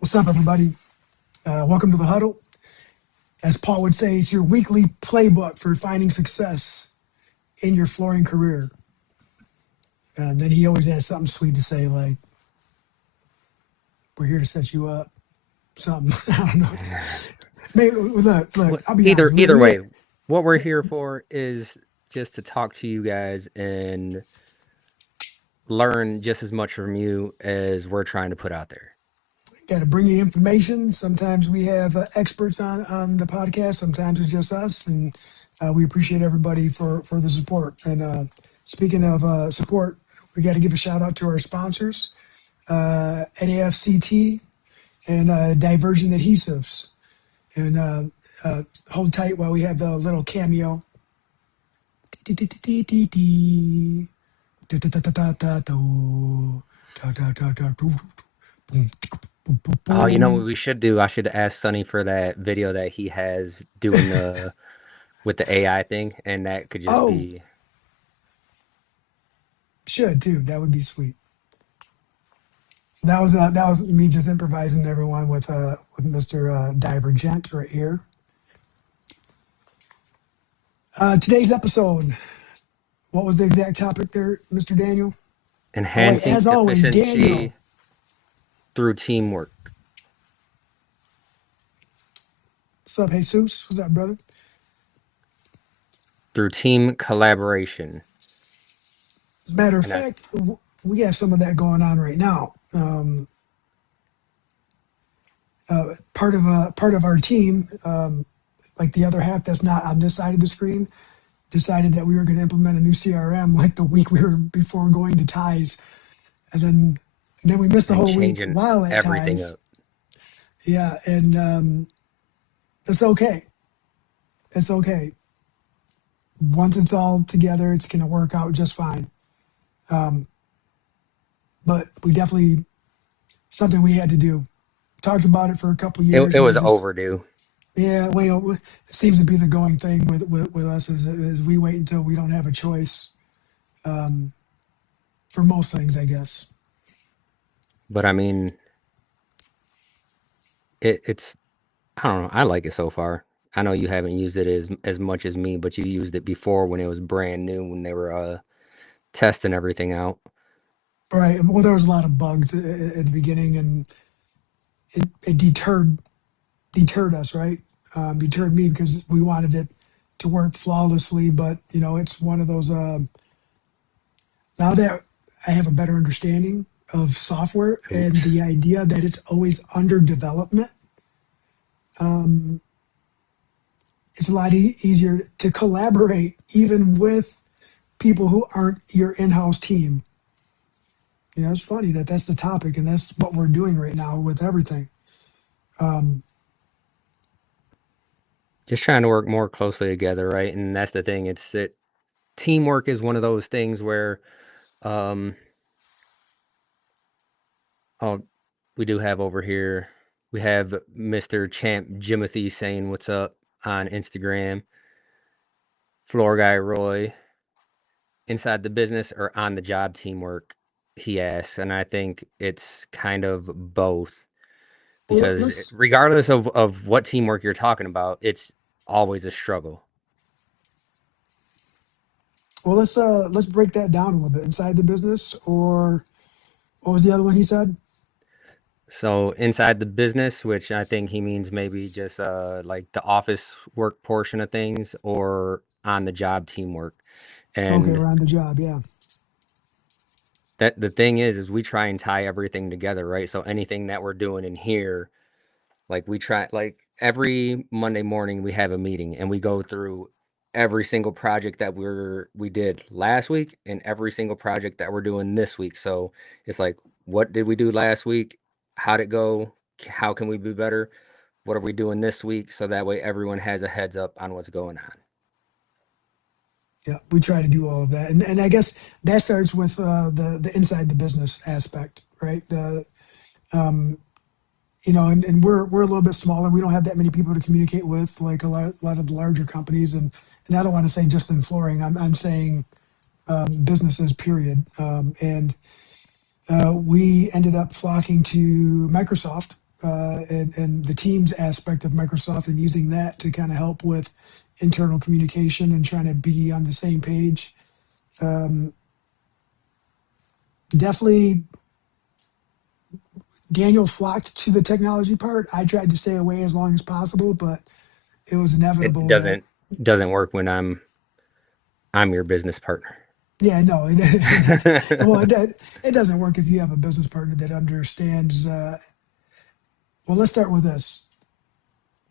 What's up, everybody? Welcome to the Huddle. As Paul would say, it's your weekly playbook for finding success in your flooring career. And then he always has something sweet to say, like, we're here to set you up. Something. I don't know. Maybe, look, I'll be honest. Either way, what we're here for is just to talk to you guys and learn just as much from you as we're trying to put out there. Got to bring you information. Sometimes we have experts on the podcast. Sometimes it's just us. And we appreciate everybody for the support. And speaking of support, we got to give a shout out to our sponsors, NAFCT and Divergent Adhesives. And hold tight while we have the little cameo. Oh, you know what we should do? I should ask Sonny for that video that he has doing the with the AI thing, and that could just Oh, be should too. That would be sweet. That was me just improvising everyone with Mr. Divergent right here. Today's episode. What was the exact topic there, Mr. Daniel? Oh wait, enhancing as always, Daniel. efficiency through teamwork. What's up, Jesus? What's up, brother? Through team collaboration. As a matter of And I, fact, we have some of that going on right now. Part of our team, like the other half that's not on this side of the screen, decided that we were going to implement a new CRM like the week we were before going to Ties, and then we missed the and whole week changing while at everything Ties. up. Yeah, and it's okay. It's okay. Once it's all together, it's going to work out just fine. Um, but we definitely something we had to do. Talked about it for a couple of years, It and was it just overdue. yeah, well, it seems to be the going thing with us is we wait until we don't have a choice um, for most things, I guess. But I mean, it's I don't know. I like it so far. I know you haven't used it as much as me, but you used it before when it was brand new when they were testing everything out. Right. Well, there was a lot of bugs at the beginning, and it deterred us, right? Deterred me because we wanted it to work flawlessly. But it's one of those. Now that I have a better understanding of software and Oops. the idea that it's always under development, um, it's a lot easier to collaborate even with people who aren't your in-house team. It's funny that that's the topic, and that's what we're doing right now with everything. Um, Just trying to work more closely together, right? And that's the thing. Teamwork is one of those things where um oh we do have over here we have Mr. Champ Jimothy saying what's up on Instagram. Floor guy Roy, inside the business or on the job teamwork, he asks, and I think it's kind of both well, because let's regardless of what teamwork you're talking about, it's always a struggle. let's break that down a little bit. Inside the business, or what was the other one he said? So inside the business, which I think he means maybe just like the office work portion of things or on the job teamwork. Okay, And around the job, yeah. that the thing is we try and tie everything together, right? So anything that we're doing in here, like we try, like every Monday morning we have a meeting and we go through every single project that we did last week and every single project that we're doing this week. So it's like, what did we do last week? How'd it go? How can we be better? What are we doing this week? So that way everyone has a heads up on what's going on. Yeah, we try to do all of that, and I guess that starts with the inside the business aspect, right? Um, and we're a little bit smaller. We don't have that many people to communicate with, like a lot of the larger companies, and I don't want to say just in flooring. I'm saying businesses, period. And we ended up flocking to Microsoft and the Teams aspect of Microsoft and using that to kind of help with internal communication and trying to be on the same page. Um, Definitely, Daniel flocked to the technology part. I tried to stay away as long as possible, but it was It inevitable that, doesn't work when I'm your business partner. yeah, no, well, it doesn't work if you have a business partner that understands. Well, let's start with this.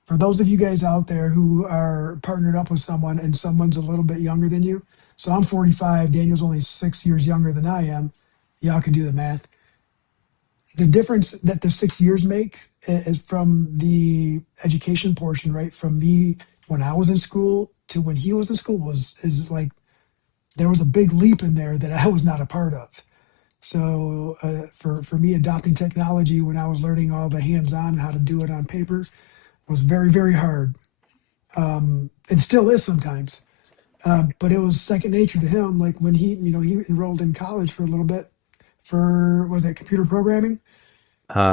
For those of you guys out there who are partnered up with someone and someone's a little bit younger than you, so I'm 45, Daniel's only 6 years younger than I am. Y'all can do the math. The difference that the 6 years makes is from the education portion, right? From me when I was in school to when he was in school was is like there was a big leap in there that I was not a part of. So for me, adopting technology when I was learning all the hands-on and how to do it on paper was very, very hard. It still is sometimes, but it was second nature to him. Like when he enrolled in college for a little bit for, was it computer programming,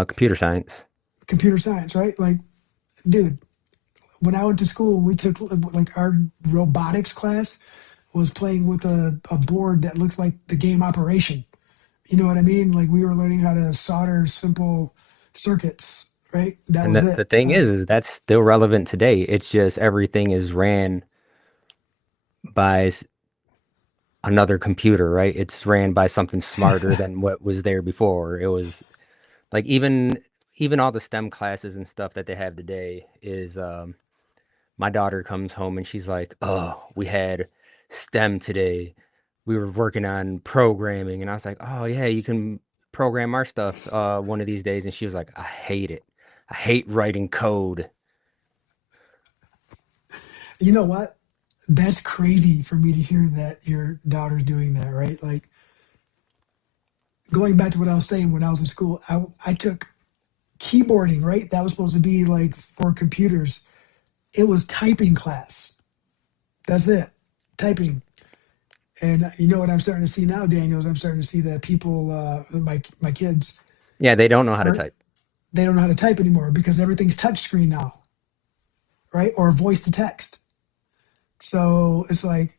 Computer science. computer science, right? Like, dude, when I went to school, we took like our robotics class was playing with a board that looked like the game Operation. You know what I mean? Like we were learning how to solder simple circuits, right? That And was the it. thing is that's still relevant today. It's just everything is ran by another computer, right? It's ran by something smarter than what was there before. It was like even all the STEM classes and stuff that they have today is my daughter comes home and she's like, "Oh, we had STEM today. We were working on programming." And I was like, "Oh yeah, you can program our stuff one of these days." And she was like, "I hate it. I hate writing code." You know what? That's crazy for me to hear that your daughter's doing that, right? Like going back to what I was saying when I was in school, I took keyboarding, right? That was supposed to be like for computers. It was typing class. That's it, typing. And you know what I'm starting to see now, Daniel, is I'm starting to see that people, my kids, Yeah, they don't know how to aren't type. they don't know how to type anymore because everything's touchscreen now, right? Or voice to text. So it's like,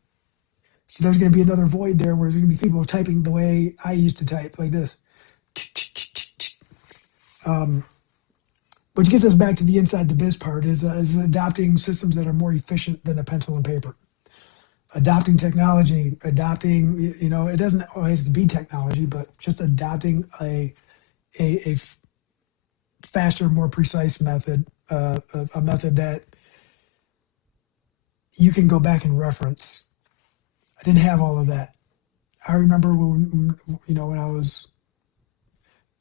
so there's going to be another void there where there's going to be people typing the way I used to type, like this. Um, which gets us back to the inside the biz part is adopting systems that are more efficient than a pencil and paper. Adopting technology, adopting, it doesn't always have to be technology, but just adopting a faster, more precise method, a method that you can go back and reference. I didn't have all of that. I remember when I was,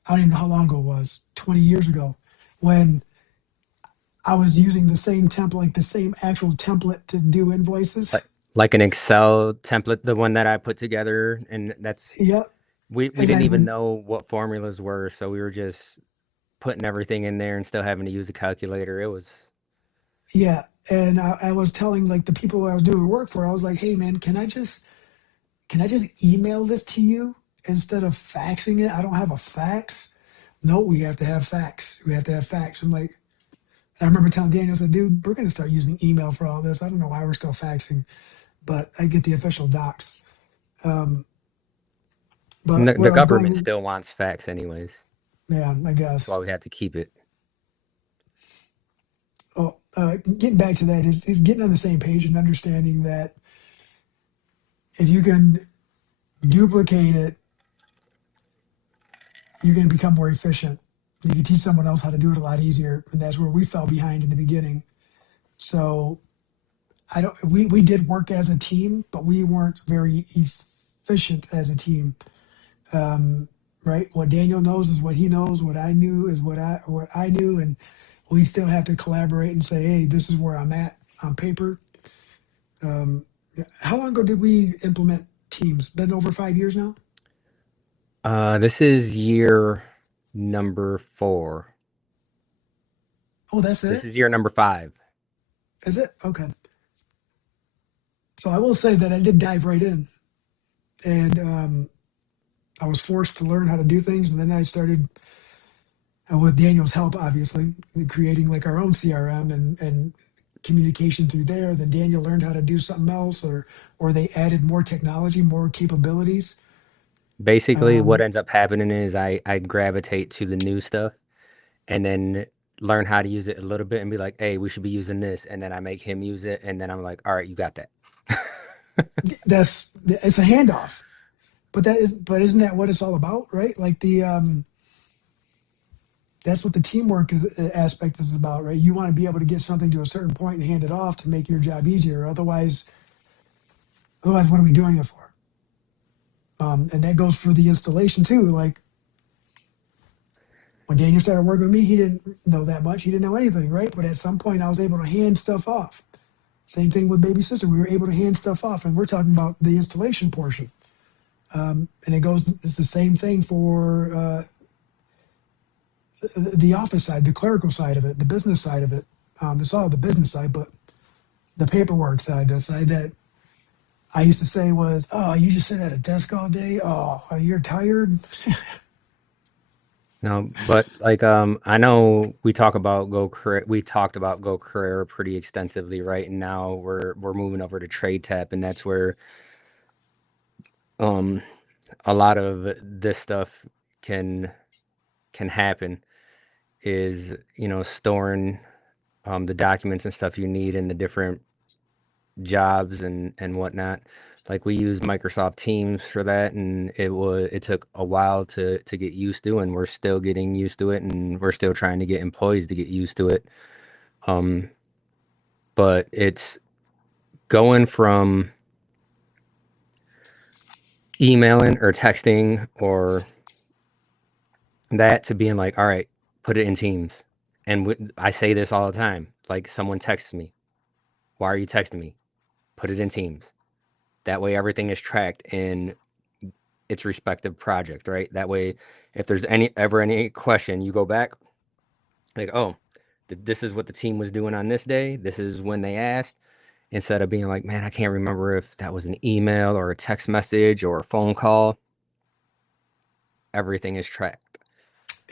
I don't even know how long ago it was, 20 years ago, when I was using the same template, like the same actual template to do invoices. Like like an Excel template, the one that I put together, and that's Yep. we And didn't I even would, know what formulas were, so we were just putting everything in there and still having to use a calculator. It was yeah. And I was telling like the people I was doing work for, I was like, hey man, can I just email this to you instead of faxing it? I don't have a fax. No, we have to have fax. We have to have fax. I'm like, I remember telling Daniel, I said, dude, we're going to start using email for all this. I don't know why we're still faxing, but I get the official docs. Um, but the where I was government going, still wants facts anyways. yeah, I That's why guess. we have to keep it. Oh, getting back to that is getting on the same page and understanding that if you can duplicate it, you're going to become more efficient. You can teach someone else how to do it a lot easier, and that's where we fell behind in the beginning. So I don't. We did work as a team, but we weren't very efficient as a team. Right? What Daniel knows is what he knows. What I knew is what I knew, and we still have to collaborate and say, hey, this is where I'm at on paper. How long ago did we implement Teams? Been over 5 years now. This is year number 4. Oh, that's This it. is year number 5. Is it? Okay. So I will say that I did dive right in, and I was forced to learn how to do things, and then I started and with Daniel's help, obviously, in creating like our own CRM and communication through there. Then Daniel learned how to do something else, or they added more technology, more capabilities. Basically, what Um, ends up happening is I gravitate to the new stuff and then learn how to use it a little bit and be like, hey, we should be using this. And then I make him use it. And then I'm like, all right, you got that. that's it's a handoff, but isn't that what it's all about, right? Like that's what the teamwork aspect is about, right? You want to be able to get something to a certain point and hand it off to make your job easier. Otherwise, what are we doing it for? And that goes for the installation too. Like when Daniel started working with me, he didn't know that much. He didn't know anything, right? But at some point, I was able to hand stuff off. Same thing with baby sister. We were able to hand stuff off, and we're talking about the installation portion. And it goes. It's the same thing for the office side, the clerical side of it, the business side of it. It's all the business side, but the paperwork side, the side that I used to say was, "Oh, you just sit at a desk all day. Oh, you're tired." No, but like I know we talked about Go Career pretty extensively, right? And now we're moving over to Trade Tap, and that's where um a lot of this stuff can can happen is, storing the documents and stuff you need in the different jobs and whatnot. Like we use Microsoft Teams for that, and it took a while to get used to, and we're still getting used to it, and we're still trying to get employees to get used to it. Um, but it's going from emailing or texting or that to being like, all right, put it in Teams. And I say this all the time. Like someone texts me, why are you texting me? Put it in Teams. That way everything is tracked in its respective project, right? That way, if there's any question, you go back like, oh, this is what the team was doing on this day. This is when they asked. Instead of being like, man, I can't remember if that was an email or a text message or a phone call. Everything is tracked.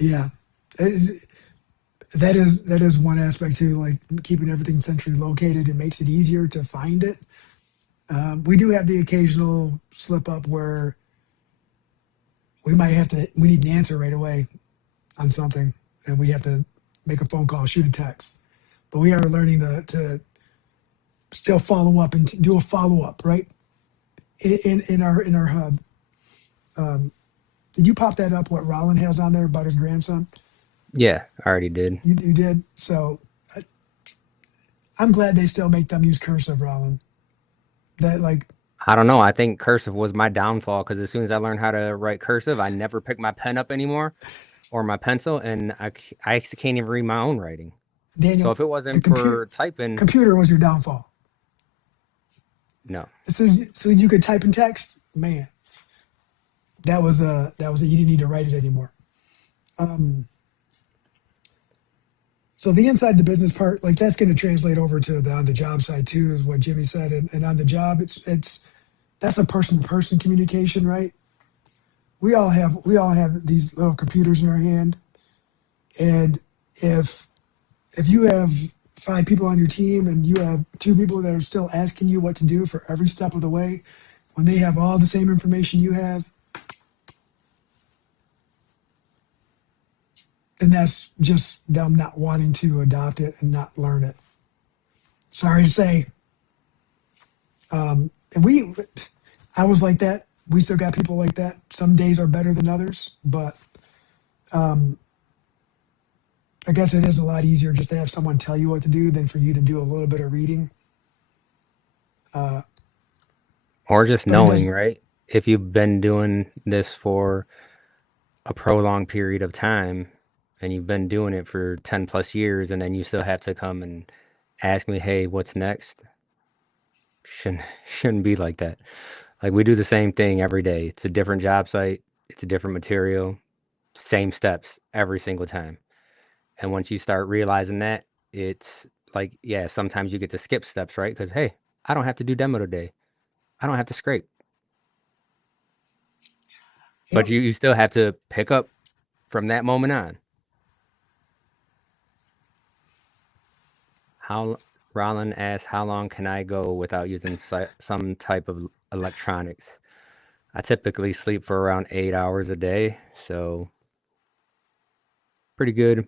Yeah, It- that is one aspect too. Like keeping everything centrally located, it makes it easier to find it. We do have the occasional slip up where we need an answer right away on something, and we have to make a phone call, shoot a text. But we are learning to still follow up and do a follow up, right? In our hub. Did you pop that up? What Rollin has on there about his grandson? Yeah, I already did. You did. So I'm glad they still make them use cursive, Rollin. That like I don't know. I think cursive was my downfall because as soon as I learned how to write cursive, I never pick my pen up anymore or my pencil, and I actually can't even read my own writing. So Daniel, if it the wasn't computer for typing, computer was your downfall. no. As soon as you could type in text, man, that was you didn't need to write it anymore. Um, so the inside the business part, like that's going to translate over to the on the job side too, is what Jimmy said. And on the job, it's that's a person to person communication, right? We all have these little computers in our hand, and if if you have 5 people on your team and you have 2 people that are still asking you what to do for every step of the way, when they have all the same information you have, then that's just them not wanting to adopt it and not learn it. Sorry to say. And I was like that. We still got people like that. Some days are better than others, but I guess it is a lot easier just to have someone tell you what to do than for you to do a little bit of reading. Or just But it knowing, does, right? If you've been doing this for a prolonged period of time and you've been doing it for 10 plus years and then you still have to come and ask me, hey, what's next? Shouldn't shouldn't be like that. Like we do the same thing every day. It's a different job site, it's a different material, same steps every single time. And once you start realizing that, it's like, yeah, sometimes you get to skip steps, right? Because hey, I don't have to do demo today. I don't have to scrape. But yep. you still have to pick up from that moment on. How Roland asks, how long can I go without using some type of electronics? I typically sleep for around 8 hours a day, so pretty good,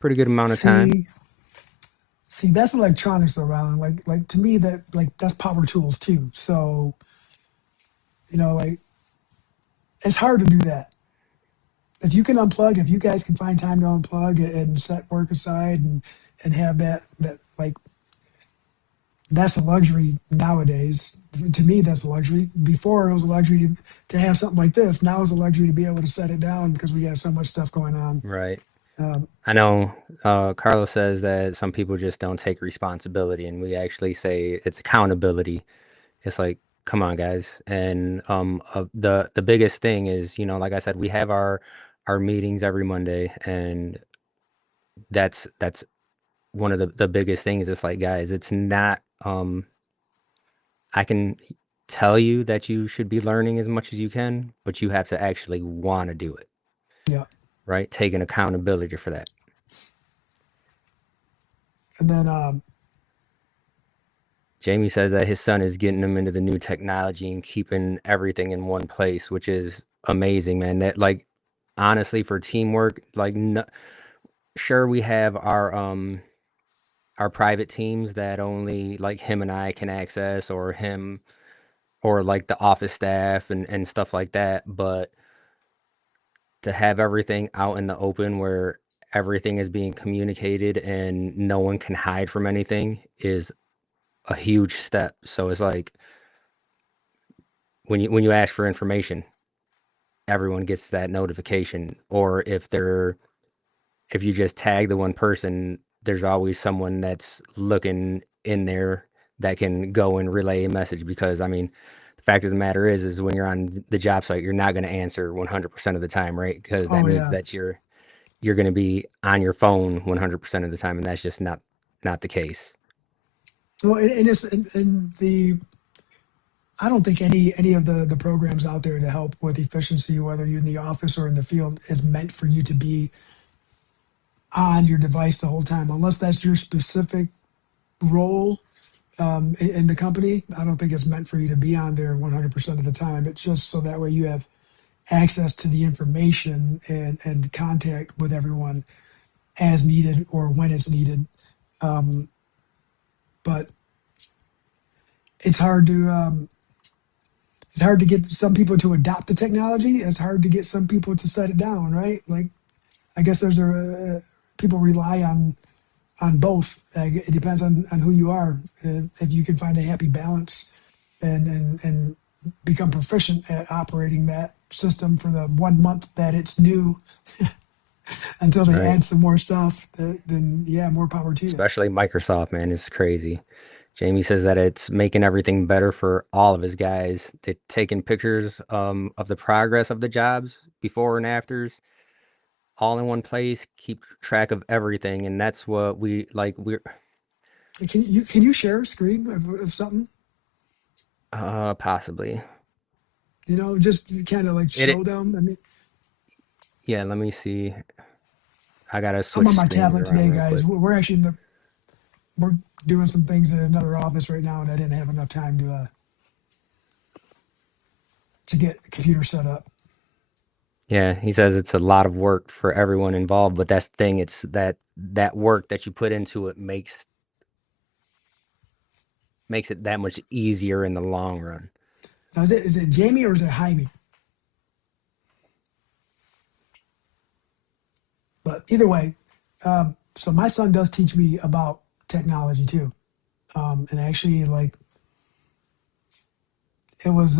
pretty good amount of time. See, see, that's electronics around. Like to me, that like that's power tools too. So like it's hard to do that. If you can unplug, if you guys can find time to unplug and set work aside and have that like that's a luxury nowadays. To me, that's a luxury. Before it was a luxury to have something like this. Now it's a luxury to be able to set it down because we got so much stuff going on. Right. Um, I know Carlos says that some people just don't take responsibility, and we actually say it's accountability. It's like, come on, guys. And the biggest thing is, like I said, we have our meetings every Monday, and that's one of the biggest things. It's like, guys, it's not. I can tell you that you should be learning as much as you can, but you have to actually want to do it, yeah, right? Taking accountability for that. and then Jamie says that his son is getting him into the new technology and keeping everything in one place, which is amazing, man. That like honestly for teamwork, like no, sure we have our private teams that only like him and I can access or him or like the office staff and stuff like that, but to have everything out in the open where everything is being communicated and no one can hide from anything is a huge step. So it's like when you ask for information, everyone gets that notification. Or if you just tag the one person, there's always someone that's looking in there that can go and relay a message. Because I mean, the fact of the matter is when you're on the job site, you're not going to answer 100% of the time, right? Because that oh means yeah, that you're going to be on your phone 100% of the time, and that's just not the case. well, and it's and the I don't think any of the programs out there to help with efficiency, whether you're in the office or in the field, is meant for you to be on your device the whole time, unless that's your specific role in the company. I don't think it's meant for you to be on there 100% of the time. It's just so that way you have access to the information and contact with everyone as needed or when it's needed. Um, but it's hard to it's hard to get some people to adopt the technology. It's hard to get some people to set it down, right? Like I guess there's a people rely on both. It depends on who you are. If you can find a happy balance and become proficient at operating that system for the 1 month that it's new until they Right. add some more stuff, then yeah, more power to you. Especially Microsoft, man, is crazy. Jamie says that it's making everything better for all of his guys. They're taking pictures of the progress of the jobs before and afters, all in one place, keep track of everything, and that's what we like. We're Can you share a screen of something? possibly Just kind of like it. show them. I mean, Yeah, let me see. I gotta I'm on switch my screens tablet around today, real guys. quick. We're actually we're doing some things in another office right now, and I didn't have enough time to get the computer set up. Yeah, he says it's a lot of work for everyone involved, but that's the thing. It's that work that you put into it makes it that much easier in the long run. Now, is it Jamie or is it Jaime? But either way, so my son does teach me about technology too, and actually, like it was,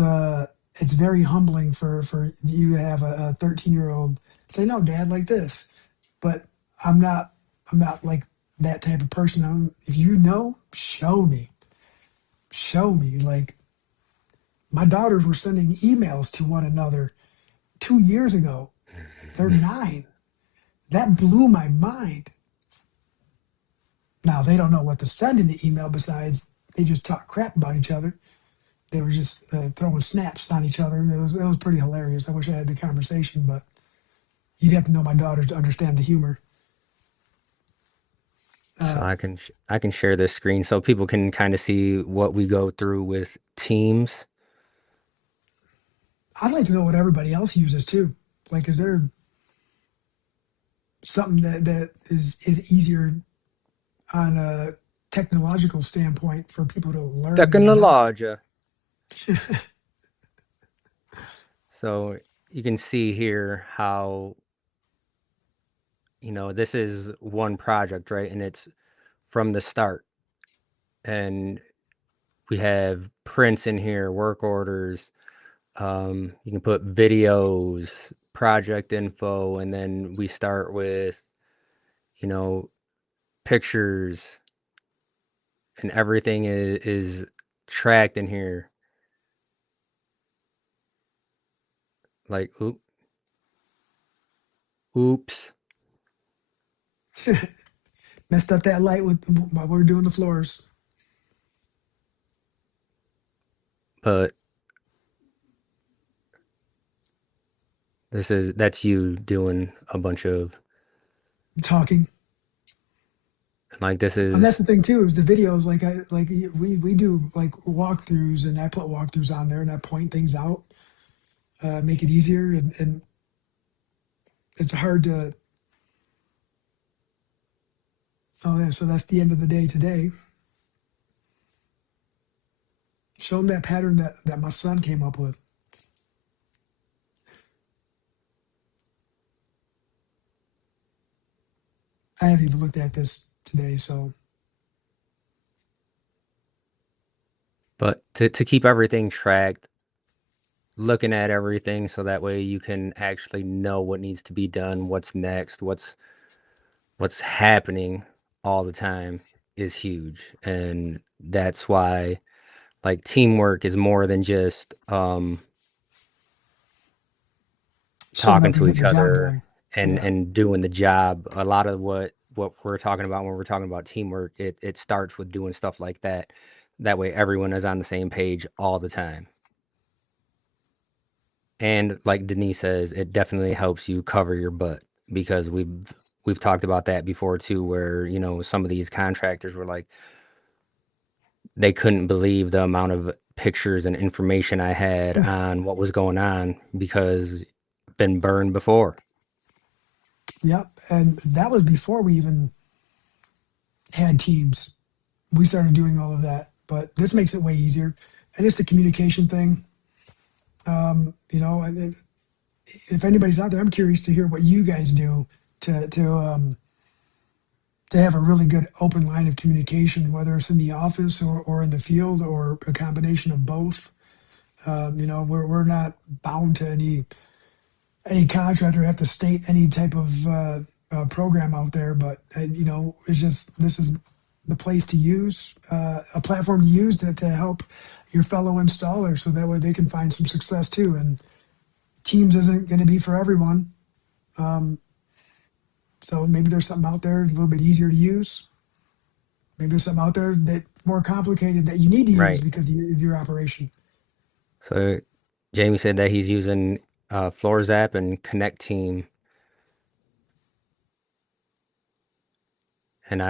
it's very humbling for you to have a 13-year-old say, "No, Dad, like this." But I'm not, I'm not like that type of person. If you know, show me. Like my daughters were sending emails to one another 2 years ago. They're 9. That blew my mind. Now they don't know what to send in the email besides they just talk crap about each other. They were just throwing snaps on each other. It was pretty hilarious. I wish I had the conversation, but you'd have to know my daughters to understand the humor. So Uh, I can share this screen so people can kind of see what we go through with Teams. I'd like to know what everybody else uses too. Like, is there something that is easier on a technological standpoint for people to learn and adopt? Technology. So you can see here how, this is one project, right? And it's from the start. And we have prints in here, work orders. You can put videos, project info, and then we start with, you know, pictures, and everything is tracked in here. Like, oops. Messed up that light with while we are doing the floors. But that's you doing a bunch of, Talking. like, this And that's is, the thing too, is the videos like we do like walkthroughs, and I put walkthroughs on there and I point things out, make it easier, and it's hard to. Oh yeah, so that's the end of the day today. Show them that pattern that my son came up with. I haven't even looked at this today, so but to keep everything tracked, looking at everything so that way you can actually know what needs to be done, what's next, what's happening all the time is huge. And that's why, like, teamwork is more than just showing talking up and to getting each the job other done. and Yeah, doing the job. A lot of what we're talking about when we're talking about teamwork, it starts with doing stuff like that. That way everyone is on the same page all the time. And like Denise says, it definitely helps you cover your butt, because we've talked about that before too, where, some of these contractors were like, they couldn't believe the amount of pictures and information I had on what was going on because I've been burned before. yep. And that was before we even had teams. We started doing all of that, but this makes it way easier. And it's the communication thing. And if anybody's out there, I'm curious to hear what you guys do to have a really good open line of communication, whether it's in the office or in the field or a combination of both. We're not bound to any contractor have to state any type of program out there, but it's just this is the place to use a platform to use to help your fellow installers, so that way they can find some success too. And Teams isn't going to be for everyone, so maybe there's something out there a little bit easier to use. Maybe there's something out there that more complicated that you need to use Right. because of your operation. So Jamie said that he's using Floors app and Connect Team, and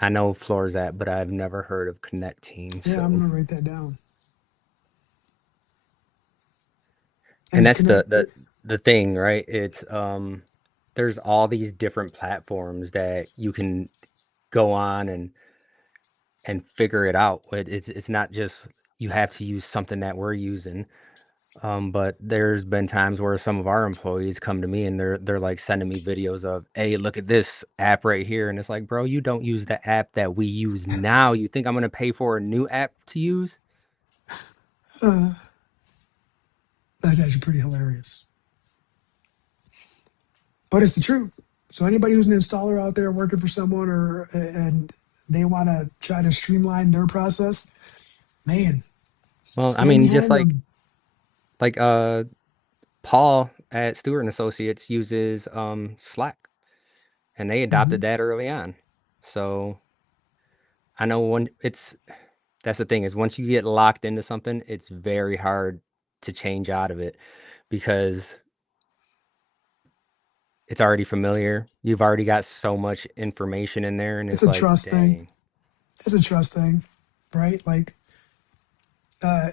I know Floors app, but I've never heard of Connect Team. Yeah, I'm So, gonna write that down. And and it's that's connect. the thing, right? It's there's all these different platforms that you can go on and figure it out. It's not just you have to use something that we're using. But there's been times where some of our employees come to me and they're like sending me videos of, hey, look at this app right here. And it's like, bro, you don't use the app that we use now. You think I'm gonna pay for a new app to use? Uh, that's actually pretty hilarious, but it's the truth. So anybody who's an installer out there working for someone, or and they want to try to streamline their process, man, Well, I stand mean, just behind like them. like uh Paul at Stewart and Associates uses Slack, and they adopted Mhm. that early on. So I know when it's that's the thing is once you get locked into something, it's very hard to change out of it because it's already familiar. You've already got so much information in there, and It's it's a like, trust thing. dang. It's a trust thing, right? Like uh,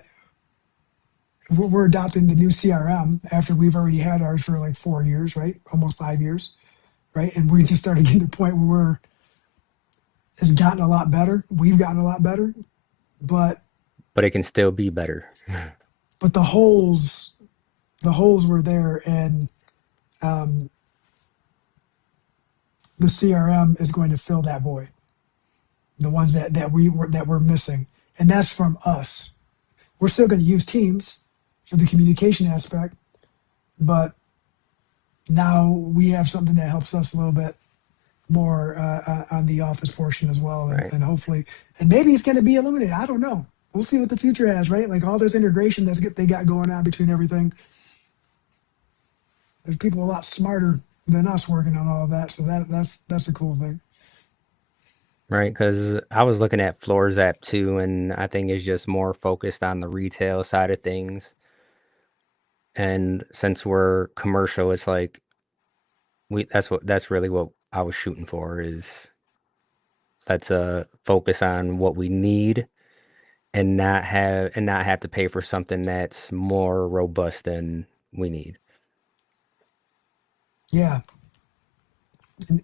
we're adopting the new CRM after we've already had ours for like 4 years, right? Almost 5 years, right? And we just started getting to the point where it's gotten a lot better. We've gotten a lot better, but But it can still be better. the holes were there, and um, the CRM is going to fill that void. The ones that we're missing, and that's from us. We're still going to use Teams for the communication aspect, but now we have something that helps us a little bit more on the office portion as well, and, Right. and hopefully, and maybe it's going to be eliminated. I don't know. We'll see what the future has, right? Like all this integration they got going on between everything. There's people a lot smarter than us working on all of that, so that's a cool thing. Right. Because I was looking at Floors app too, and I think it's just more focused on the retail side of things. And since we're commercial, it's like that's really what I was shooting for is let's focus on what we need and not have to pay for something that's more robust than we need. Yeah,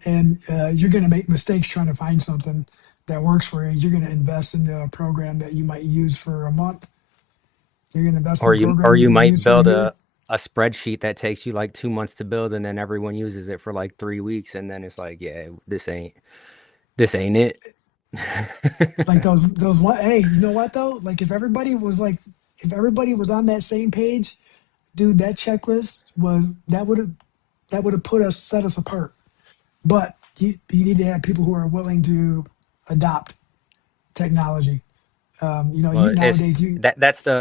and you're going to make mistakes trying to find something that works for you. You're going to invest into a program that you might use for a month. You're going to invest in a Or program you're you going to might use for a build year. a spreadsheet that takes you like 2 months to build, and then everyone uses it for like 3 weeks, and then it's like, yeah, this ain't it. Like those one. Hey, you know what though? Like if everybody was on that same page, dude, that checklist was that would have put us set us apart. But you need to have people who are willing to adopt technology. You Well, it's nowadays you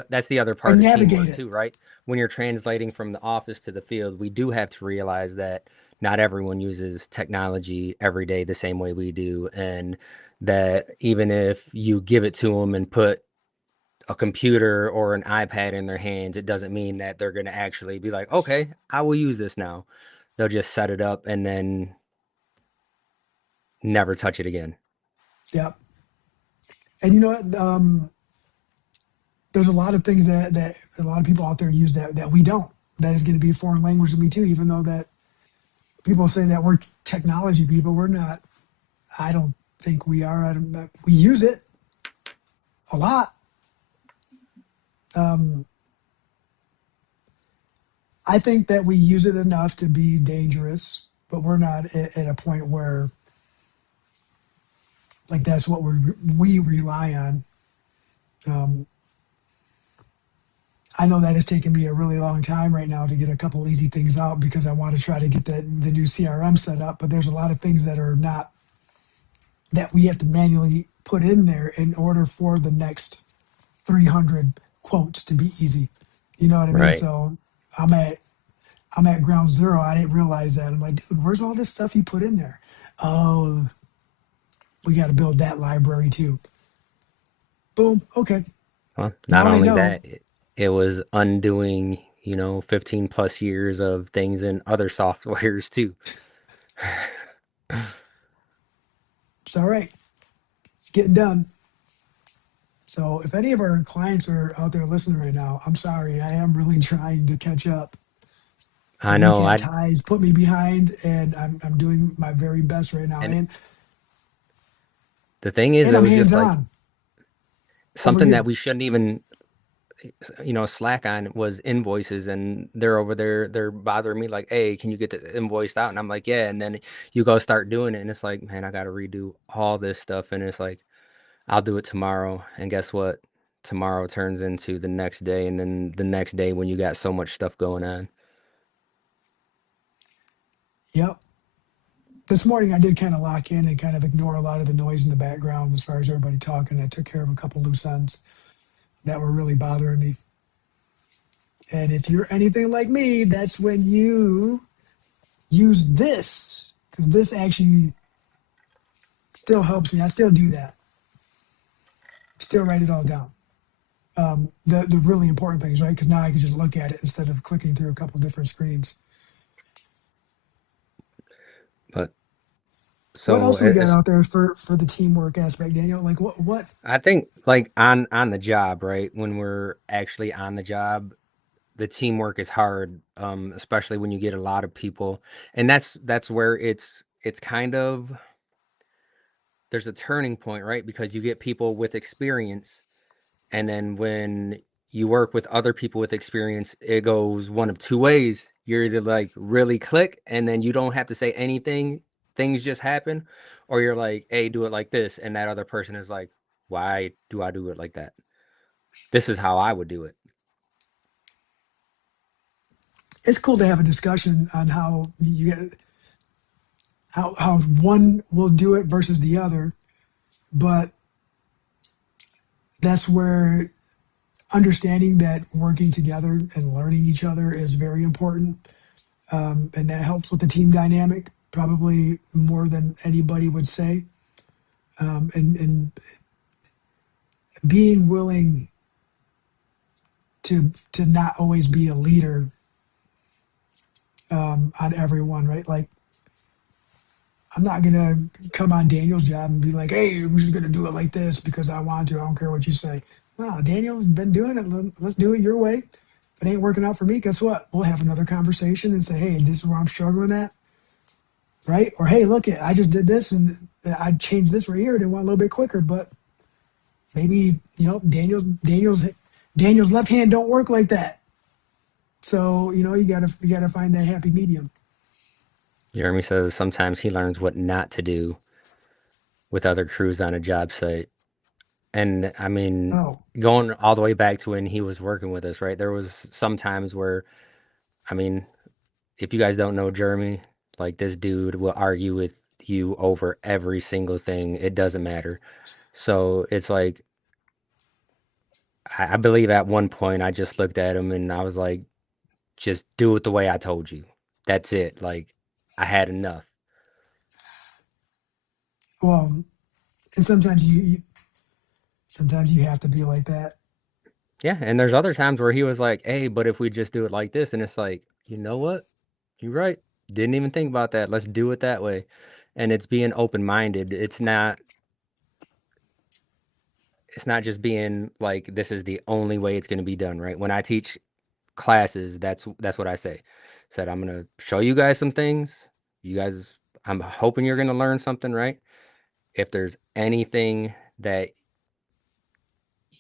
that's the other or part of navigate teamwork it. too, right? When you're translating from the office to the field, we do have to realize that not everyone uses technology every day the same way we do, and that even if you give it to them and put a computer or an iPad in their hands, it doesn't mean that they're going to actually be like, okay, I will use this now. They'll just set it up and then never touch it again. Yeah, and you know what? There's a lot of things that a lot of people out there use that we don't. That is going to be a foreign language to me too. Even though that people say that we're technology people, we're not. I don't think we are. I don't. We use it a lot. Um, I think that we use it enough to be dangerous, but we're not at a point where like that's what we rely on. Um, I know that it's taken me a really long time right now to get a couple easy things out because I want to try to get the new CRM set up. But there's a lot of things that are not that we have to manually put in there in order for the next 300 quotes to be easy. You know what I mean? Right. So I'm at I'm at ground zero. I didn't realize that. I'm like, dude, where's all this stuff you put in there? Oh, we got to build that library too. Boom. Okay. Well, not Now I only know. that, it was undoing, 15 plus years of things in other softwares too. It's all right. It's getting done. So if any of our clients are out there listening right now, I'm sorry. I am really trying to catch up. The I know. weekend ties put me behind, and I'm doing my very best right now. And And the thing is, and it I'm was just hands like on over something that here. we shouldn't even, slack on was invoices, and they're over there, they're bothering me like, hey, can you get the invoice out? And I'm like, yeah. And then you go start doing it, and it's like, man, I got to redo all this stuff. And it's like, I'll do it tomorrow. And guess what? Tomorrow turns into the next day, and then the next day when you got so much stuff going on. Yep. This morning I did kind of lock in and kind of ignore a lot of the noise in the background as far as everybody talking. I took care of a couple loose ends that were really bothering me. And if you're anything like me, that's when you use this because this actually still helps me. I still do that. Still write it all down. The really important things, right? Because now I can just look at it instead of clicking through a couple different screens. What So else do we got it's, out there for the teamwork aspect, Daniel? Like what? I think like on the job, right? When we're actually on the job, the teamwork is hard, especially when you get a lot of people, and that's where it's kind of there's a turning point, right? Because you get people with experience, and then when you work with other people with experience, it goes one of two ways. You're either like really click, and then you don't have to say anything, things just happen, or you're like, hey, do it like this, and that other person is like, why do I do it like that? This is how I would do it. It's cool to have a discussion on how you get how one will do it versus the other, but that's where understanding that working together and learning each other is very important, and that helps with the team dynamic probably more than anybody would say. And being willing to not always be a leader on everyone, right? Like I'm not gonna come on Daniel's job and be like, "Hey, I'm just gonna do it like this because I want to. I don't care what you say." No, Daniel's been doing it. Let's do it your way. If it ain't working out for me, guess what? We'll have another conversation and say, "Hey, this is where I'm struggling at, right?" Or, "Hey, look, I just did this and I changed this right here and it went a little bit quicker, but maybe Daniel's left hand don't work like that." So you gotta find that happy medium. Jeremy says sometimes he learns what not to do with other crews on a job site. And I mean, Oh, going all the way back to when he was working with us, right? There was some times where, I mean, if you guys don't know Jeremy, like this dude will argue with you over every single thing. It doesn't matter. So it's like, I believe at one point I just looked at him and I was like, just do it the way I told you. That's it. Like, I had enough. well, and sometimes you have to be like that. Yeah. And there's other times where he was like, hey, but if we just do it like this, and it's like, you know what? You're right. Didn't even think about that. Let's do it that way. And it's being open minded. It's not just being like this is the only way it's going to be done, right? When I teach classes, that's what I say. Said I'm going to show you guys some things. You guys, I'm hoping you're going to learn something, right? If there's anything that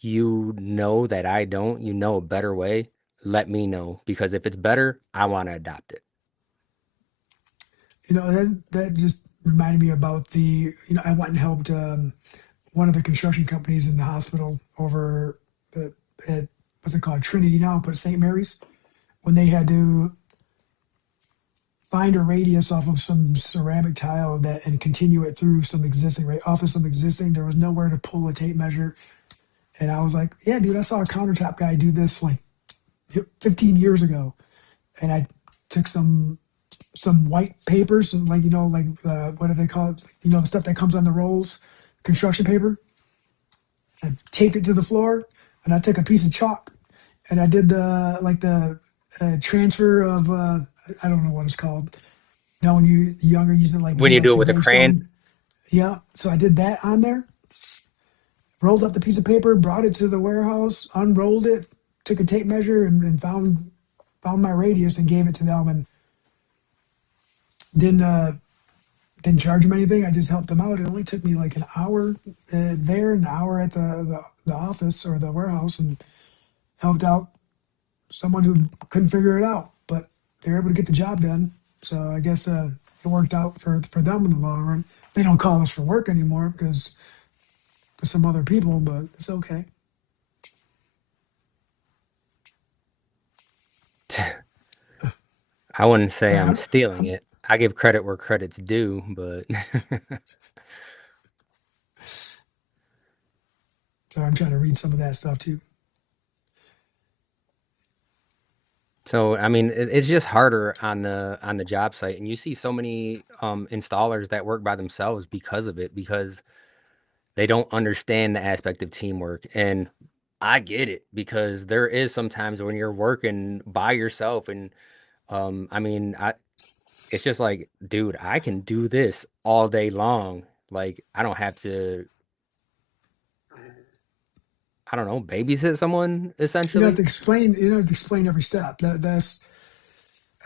you know that I don't, you know a better way, let me know because if it's better, I want to adopt it. That just reminded me about I went and helped one of the construction companies in the hospital over at what's it called, Trinity now, but St. Mary's, when they had to find a radius off of some ceramic tile that and continue it through some existing, right off of some existing. There was nowhere to pull a tape measure, and I was like, "Yeah, dude, I saw a countertop guy do this like 15 years ago," and I took some white papers and like what do they call it? The stuff that comes on the rolls, construction paper. I taped it to the floor, and I took a piece of chalk, and I did the transfer of I don't know what it's called. Now, when you younger, used to like When do you do like it the with a crayon, gravestone. Yeah, so I did that on there. Rolled up the piece of paper, brought it to the warehouse, unrolled it, took a tape measure, and found my radius and gave it to them, and didn't uh, didn't charge them anything. I just helped them out. It only took me like an hour there, an hour at the office or the warehouse, and helped out someone who couldn't figure it out, but they were able to get the job done. So I guess it worked out for them in the long run. They don't call us for work anymore because for some other people, but it's okay. I wouldn't say Sorry, I'm stealing it. I give credit where credit's due, but I'm trying to read some of that stuff too. so I mean it's just harder on the job site and you see so many installers that work by themselves because of it because they don't understand the aspect of teamwork and I get it because there is sometimes when you're working by yourself and I mean it's just like, dude, I can do this all day long. Like, I don't have to, I don't know, babysit someone You don't have to essentially. explain. You don't have to explain every step. That's.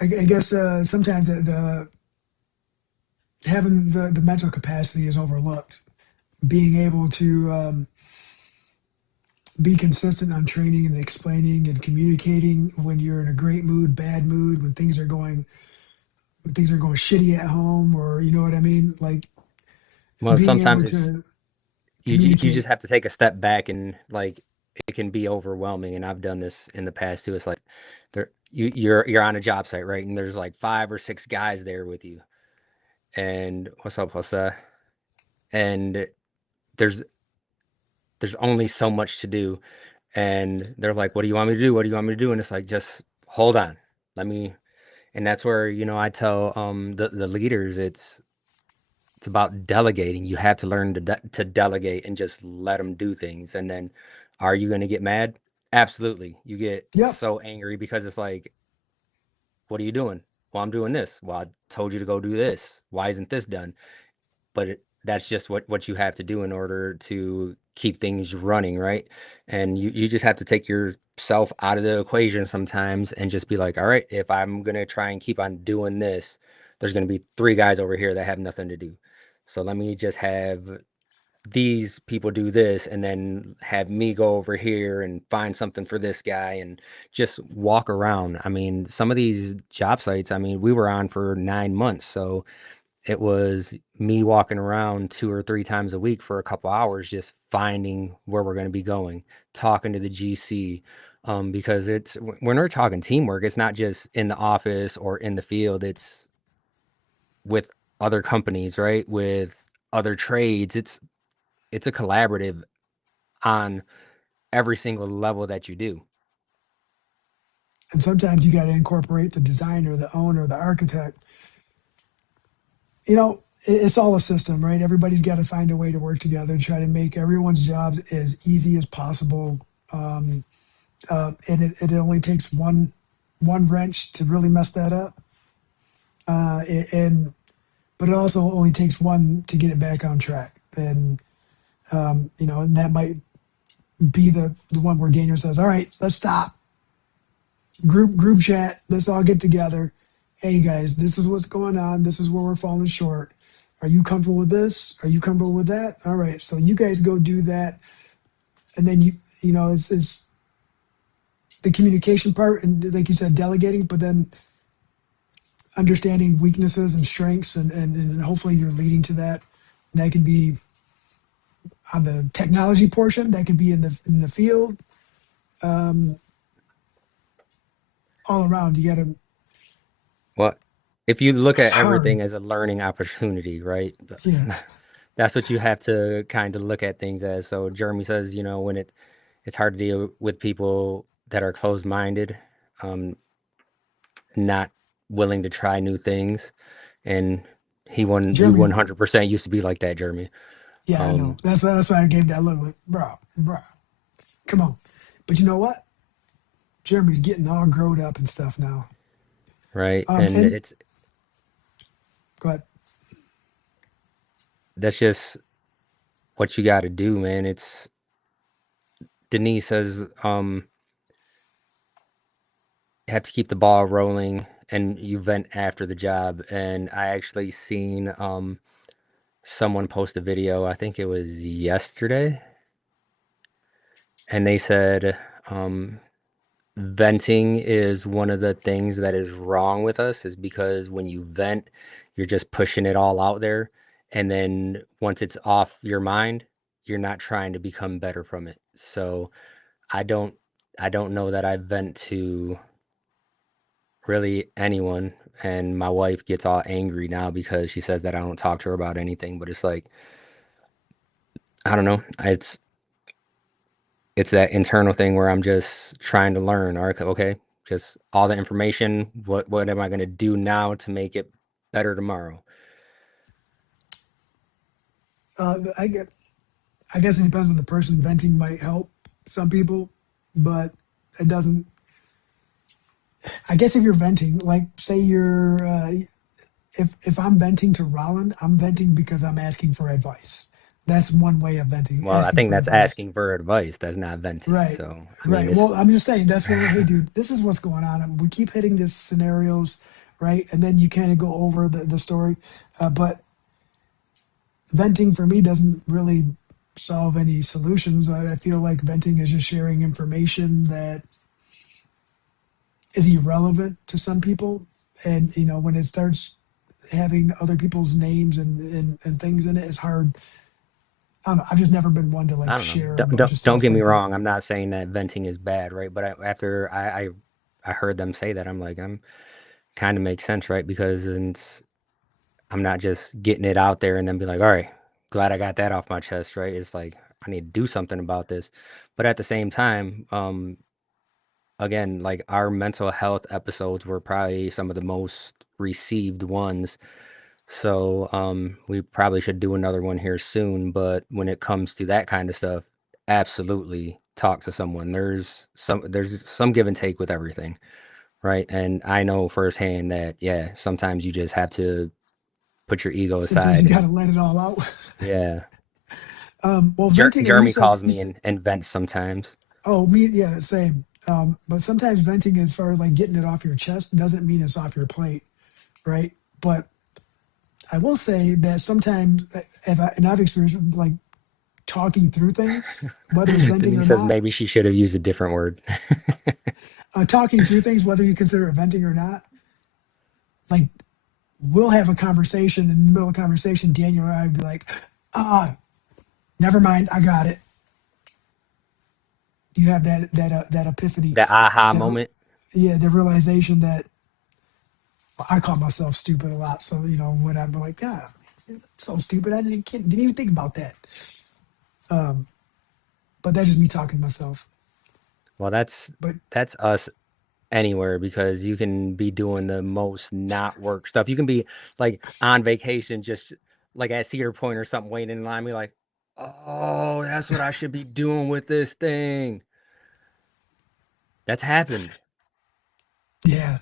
I guess sometimes the having the mental capacity is overlooked. Being able to be consistent on training and explaining and communicating when you're in a great mood, bad mood, when things are going shitty at home, or you know what I mean. Like Well, being sometimes able it's to you communicate. just have to take a step back and like it can be overwhelming. And I've done this in the past too. It's like you're on a job site, right? And there's like 5 or 6 guys there with you. And what's up, what's that? And there's there's only so much to do. And they're like, "What do you want me to do? What do you want me to do?" And it's like, just hold on. Let me and that's where, I tell the leaders it's about delegating. You have to learn to delegate and just let them do things. And then are you going to get mad? Absolutely. You get Yep. so angry because it's like, what are you doing? Well, I'm doing this. Well, I told you to go do this. Why isn't this done? But that's just what you have to do in order to keep things running, right? And you just have to take yourself out of the equation sometimes and just be like, all right, if I'm gonna try and keep on doing this, there's gonna be 3 guys over here that have nothing to do. So let me just have these people do this and then have me go over here and find something for this guy and just walk around. I mean, some of these job sites, I mean, we were on for 9 months. So it was me walking around 2 or 3 times a week for a couple hours, just finding where we're going to be going, talking to the GC. Because when we're talking teamwork, it's not just in the office or in the field, it's with other companies, right? With other trades. It's a collaborative on every single level that you do. And sometimes you got to incorporate the designer, the owner, the architect. You know, it's all a system, right? Everybody's got to find a way to work together, try to make everyone's jobs as easy as possible. Um, and it only takes one wrench to really mess that up. And but it also only takes one to get it back on track. And you know, and that might be the one where Daniel says, "All right, let's stop. Group chat. Let's all get together. Hey guys, this is what's going on. This is where we're falling short. Are you comfortable with this? Are you comfortable with that? All right, so you guys go do that, and then you know it's the communication part, and like you said, delegating, but then understanding weaknesses and strengths, and hopefully you're leading to that. That can be on the technology portion. That could be in the field. Um, all around, you got to. Well, if you look It's at hard. everything as a learning opportunity, right? Yeah, That's what you have to kind of look at things as. So Jeremy says, when it's hard to deal with people that are closed-minded, um, not willing to try new things, and you Jeremy's. 100% used to be like that, Jeremy. Yeah, I know. Um, That's why I gave that look. Like, bro, come on. But you know what? Jeremy's getting all grown up and stuff now. right? And And it's go ahead. that's just what you got to do, man. It's Denise says, you have to keep the ball rolling and you vent after the job. And I actually seen someone post a video, I think it was yesterday, and they said um, venting is one of the things that is wrong with us, is because when you vent, you're just pushing it all out there. And then once it's off your mind, you're not trying to become better from it. So I don't, I don't know that I vent to really anyone. And my wife gets all angry now because she says that I don't talk to her about anything. But it's like, I don't know. It's that internal thing where I'm just trying to learn. All right, okay, just all the information. What am I going to do now to make it better tomorrow? I get. I guess it depends on the person. Venting might help some people, but it doesn't. I guess if you're venting, like say you're if I'm venting to Roland, I'm venting because I'm asking for advice. That's one way of venting, Well, I asking think for that's advice. asking for advice. That's not venting. Right. So, I mean, Right. it's Well, I'm just saying that's one way. Hey, dude, this is what's going on. And we keep hitting these scenarios, right? And then you kind of go over the story. But venting for me doesn't really solve any solutions. I feel like venting is just sharing information that is irrelevant to some people. And, when it starts having other people's names and things in it, it's hard. I don't know. I've just never been one to like I don't know. share a Don't, bunch of don't stuff get me like that. wrong. I'm not saying that venting is bad, right? But after I heard them say that, I'm like, I'm kind of makes sense, right? Because I'm not just getting it out there and then be like, all right, glad I got that off my chest, right? It's like I need to do something about this. But at the same time, again, like our mental health episodes were probably some of the most received ones. So we probably should do another one here soon. But when it comes to that kind of stuff, absolutely talk to someone. There's some give and take with everything, right? And I know firsthand that yeah, sometimes you just have to put your ego Sometimes aside you got and to let it all out. yeah. Well, venting, and Jeremy calls me and vents sometimes. oh, me, yeah, same. But sometimes venting, as far as like getting it off your chest, doesn't mean it's off your plate, right? But I will say that sometimes, and I've experienced like talking through things, whether it's venting or Denise says not, maybe she should have used a different word. talking through things, whether you consider it venting or not, like we'll have a conversation in the middle of a conversation, Daniel and I would be like, ah, never mind, I got it. You have that epiphany, That aha that moment. yeah, the realization that I call myself stupid a lot. So when I'm like, yeah, so stupid, didn't even think about that. Um, but that's just me talking to myself. Well, But that's us anywhere because you can be doing the most not work stuff. You can be like on vacation, just like at Cedar Point or something, waiting in line, be like, oh, that's what I should be doing with this thing. That's happened. yeah,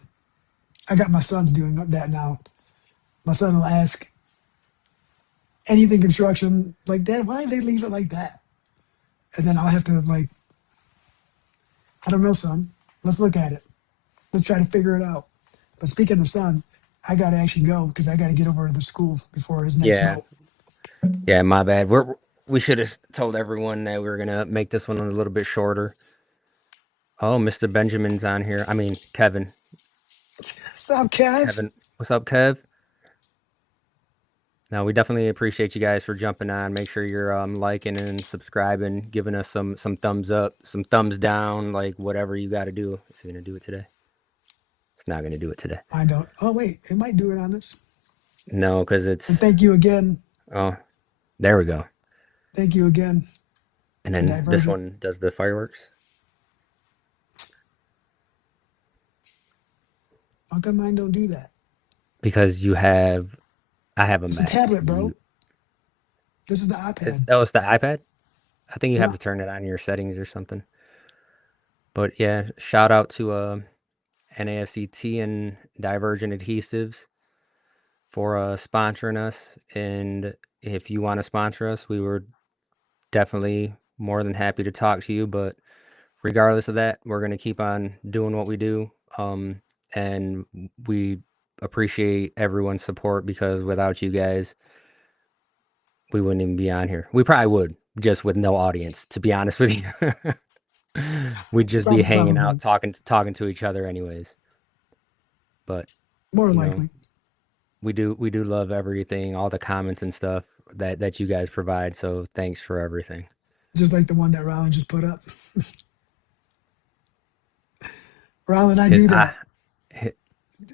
I got my sons doing that now. My son will ask anything construction, like, Dad, why did they leave it like that? And then I'll have to like, I don't know, son. Let's look at it. Let's try to figure it out. But speaking of son, I got to actually go because I got to get over to the school before his next Yeah, bout. yeah, my bad. We should have told everyone that we were gonna make this one a little bit shorter. Oh, Mr. Benjamin's on here. I mean, Kevin. What's up, Kev? Kevin, what's up, Kev? Now we definitely appreciate you guys for jumping on. Make sure you're liking and subscribing, giving us some thumbs up, some thumbs down, like whatever you got to do. Is he gonna do it today? It's not gonna do it today. I don't. Oh wait, it might do it on this. No, because And it's thank you again. oh, there we go. Thank you again And to then this Divergent. one does the fireworks How come mine don't do that? because I have a It's a Mac. tablet, bro. You This is the iPad. it's the iPad. I think you have Yeah, to turn it on in your settings or something. But yeah, shout out to NAFCT and Divergent Adhesives for sponsoring us. And if you want to sponsor us, we were definitely more than happy to talk to you. But regardless of that, we're going to keep on doing what we do. And we appreciate everyone's support because without you guys, we wouldn't even be on here. We probably would, just with no audience, to be honest with you. We'd just be hanging out, probably talking to each other anyways. But more you know, likely. we do love everything, all the comments and stuff that you guys provide. So thanks for everything. Just like the one that Rollin just put up. Rollin, I His do ah that.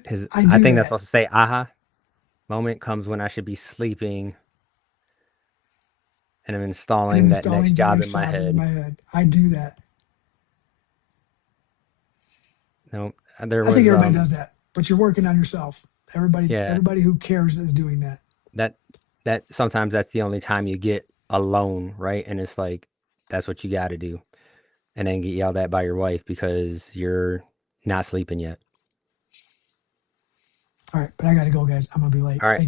his I I do think that's that. supposed to say aha moment comes when I should be sleeping and I'm And I'm installing that next installing the job next in my job in head. my head. I do that. No, there I think was everybody does that, but you're working on yourself. yeah, Everybody who cares is doing that. that that sometimes that's the only time you get alone, right? And it's like that's what you got to do. And then get yelled at by your wife because you're not sleeping yet. All right, but I got to go, guys. I'm gonna be late. All right. Thank